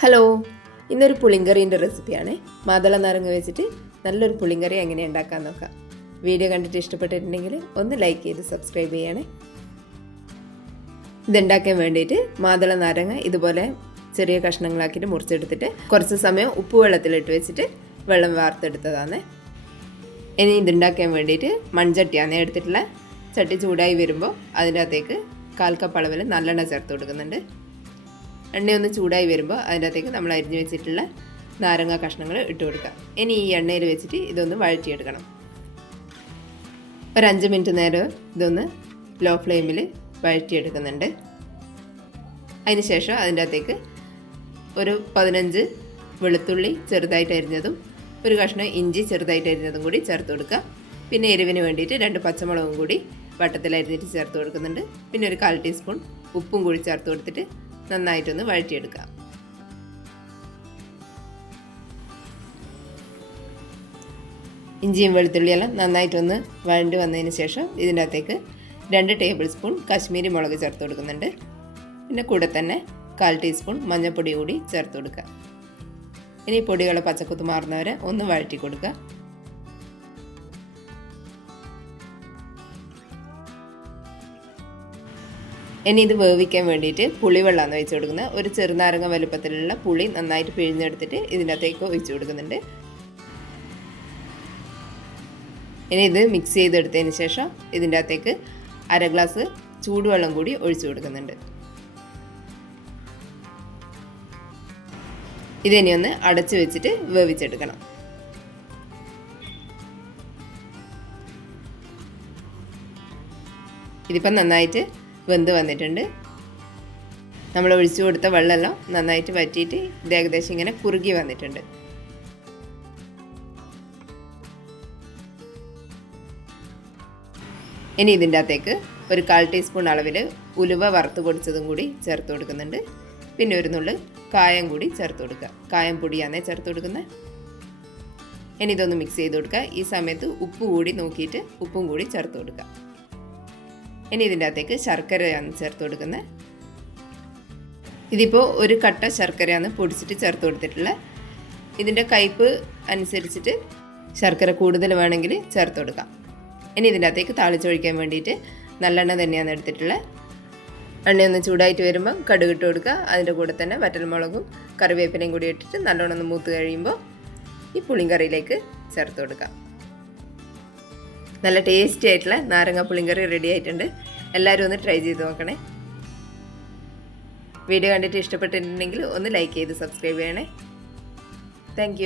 Hello ഇന്നൊരു പുളിങ്കറീന്റെ റെസിപ്പിയാണ്. മാതള നാരങ്ങ വെച്ചിട്ട് നല്ലൊരു പുളിങ്കറി എങ്ങനെ ഉണ്ടാക്കാൻ നോക്കാം. വീഡിയോ കണ്ടിട്ട് ഇഷ്ടപ്പെട്ടിട്ടുണ്ടെങ്കിൽ ഒന്ന് ലൈക്ക് ചെയ്ത് സബ്സ്ക്രൈബ് ചെയ്യണേ. ഇതുണ്ടാക്കാൻ വേണ്ടിയിട്ട് മാതള നാരങ്ങ ഇതുപോലെ ചെറിയ കഷ്ണങ്ങളാക്കിയിട്ട് മുറിച്ചെടുത്തിട്ട് കുറച്ച് സമയം ഉപ്പ് വെള്ളത്തിലിട്ട് വെച്ചിട്ട് വെള്ളം വാർത്തെടുത്തതാണ്. ഇനി ഇതുണ്ടാക്കാൻ വേണ്ടിയിട്ട് മൺചട്ടിയാണ് എടുത്തിട്ടുള്ള. ചട്ടി ചൂടായി വരുമ്പോൾ അതിന്റെ അകത്തേക്ക് കാൽ കപ്പ് അളവിൽ നല്ലെണ്ണ ചേർത്ത് കൊടുക്കുന്നുണ്ട്. എണ്ണ ഒന്ന് ചൂടായി വരുമ്പോൾ അതിന്റെ അകത്തേക്ക് നമ്മൾ അരിഞ്ഞു വെച്ചിട്ടുള്ള നാരങ്ങ കഷ്ണങ്ങൾ ഇട്ട് കൊടുക്കുക ഇനി ഈ എണ്ണയിൽ വെച്ചിട്ട് ഇതൊന്ന് വഴറ്റിയെടുക്കണം. ഒരു അഞ്ച് മിനിറ്റ് നേരം ഇതൊന്ന് ലോ ഫ്ലെയിമിൽ വഴറ്റിയെടുക്കുന്നുണ്ട്. അതിന് ശേഷം അതിന്റെ അകത്തേക്ക് ഒരു പതിനഞ്ച് വെളുത്തുള്ളി ചെറുതായിട്ട് അരിഞ്ഞതും ഒരു കഷ്ണം ഇഞ്ചി ചെറുതായിട്ട് അരിഞ്ഞതും കൂടി ചേർത്ത് കൊടുക്കുക പിന്നെ എരിവിന് വേണ്ടിയിട്ട് രണ്ട് പച്ചമുളകും കൂടി വട്ടത്തിൽ അരിഞ്ഞിട്ട് ചേർത്ത് കൊടുക്കുന്നുണ്ട്. പിന്നെ ഒരു കാൽ ടീസ്പൂൺ ഉപ്പും കൂടി ചേർത്ത് കൊടുത്തിട്ട് നന്നായിട്ടൊന്ന് വഴറ്റിയെടുക്കുക ഇഞ്ചിയും വെളുത്തുള്ളിയെല്ലാം നന്നായിട്ടൊന്ന് വഴണ്ടി വന്നതിന് ശേഷം ഇതിന്റെ അകത്തേക്ക് രണ്ട് ടേബിൾ സ്പൂൺ കാശ്മീരി മുളക് ചേർത്ത് കൊടുക്കുന്നുണ്ട്. പിന്നെ കൂടെ തന്നെ കാൽ ടീസ്പൂൺ മഞ്ഞൾപ്പൊടി കൂടി ചേർത്ത് കൊടുക്കുക. ഇനി പൊടികളെ പച്ചക്കുത്ത് മാറുന്നവരെ ഒന്ന് വഴറ്റി കൊടുക്കുക. ഇനി ഇത് വേവിക്കാൻ വേണ്ടിയിട്ട് പുളിവെള്ളമാണ് ഒഴിച്ചു കൊടുക്കുന്നത്. ഒരു ചെറുനാരങ്ങ വലുപ്പത്തിലുള്ള പുളി നന്നായിട്ട് പിഴിഞ്ഞെടുത്തിട്ട് ഇതിന്റെ അകത്തേക്ക് ഒഴിച്ചു കൊടുക്കുന്നുണ്ട്. ഇനി ഇത് മിക്സ് ചെയ്തെടുത്തതിന് ശേഷം ഇതിന്റെ അകത്തേക്ക് അര ഗ്ലാസ് ചൂടുവെള്ളം കൂടി ഒഴിച്ചു കൊടുക്കുന്നുണ്ട്. ഇതിനി ഒന്ന് അടച്ചു വെച്ചിട്ട് വേവിച്ചെടുക്കണം. ഇതിപ്പം നന്നായിട്ട് വെന്ത് വന്നിട്ടുണ്ട്. നമ്മൾ ഒഴിച്ചു കൊടുത്ത വെള്ളമെല്ലാം നന്നായിട്ട് വറ്റിയിട്ട് ഇത് ഏകദേശം ഇങ്ങനെ കുറുകി വന്നിട്ടുണ്ട്. ഇനി ഇതിന്റെ അകത്തേക്ക് ഒരു കാൽ ടീസ്പൂൺ അളവിൽ ഉലുവ വറുത്ത് പൊടിച്ചതും കൂടി ചേർത്ത് കൊടുക്കുന്നുണ്ട്. പിന്നെ ഒരു നുള്ളു കായം കൂടി ചേർത്ത് കൊടുക്കുക. കായം പൊടിയാണേ ചേർത്ത് കൊടുക്കുന്നത് ഇനി ഇതൊന്ന് മിക്സ് ചെയ്ത് കൊടുക്കുക. ഈ സമയത്ത് ഉപ്പ് കൂടി നോക്കിയിട്ട് ഉപ്പും കൂടി ചേർത്ത് കൊടുക്കുക. ഇനി ഇതിന്റെ അകത്തേക്ക് ശർക്കരയാണ് ചേർത്ത് കൊടുക്കുന്നത്. ഇതിപ്പോൾ ഒരു കട്ട ശർക്കരയാണ് പൊടിച്ചിട്ട് ചേർത്ത് കൊടുത്തിട്ടുള്ളത്. ഇതിന്റെ കയ്പ്പ് അനുസരിച്ചിട്ട് ശർക്കര കൂടുതൽ വേണമെങ്കിൽ ചേർത്ത് കൊടുക്കാം. ഇനി ഇതിന്റെ അകത്തേക്ക് താളിച്ചൊഴിക്കാൻ വേണ്ടിയിട്ട് നല്ലെണ്ണ തന്നെയാണ് എടുത്തിട്ടുള്ളത്. ഒന്ന് ചൂടായിട്ട് വരുമ്പോൾ കടുകിട്ട് കൊടുക്കുക. അതിന്റെ കൂടെ തന്നെ വറ്റൽമുളകും കറിവേപ്പിലയും കൂടി ഇട്ടിട്ട് നല്ലോണം ഒന്ന് മൂത്ത് കഴിയുമ്പോൾ ഈ പുളിങ്കറിയിലേക്ക് ചേർത്ത് കൊടുക്കാം. നല്ല ടേസ്റ്റി ആയിട്ടുള്ള നാരങ്ങ പുളിങ്കറി റെഡി ആയിട്ടുണ്ട്. എല്ലാവരും ഒന്ന് ട്രൈ ചെയ്ത് നോക്കണേ. വീഡിയോ കണ്ടിട്ട് ഇഷ്ടപ്പെട്ടിട്ടുണ്ടെങ്കിൽ ഒന്ന് ലൈക്ക് ചെയ്ത് സബ്സ്ക്രൈബ് ചെയ്യണേ. താങ്ക്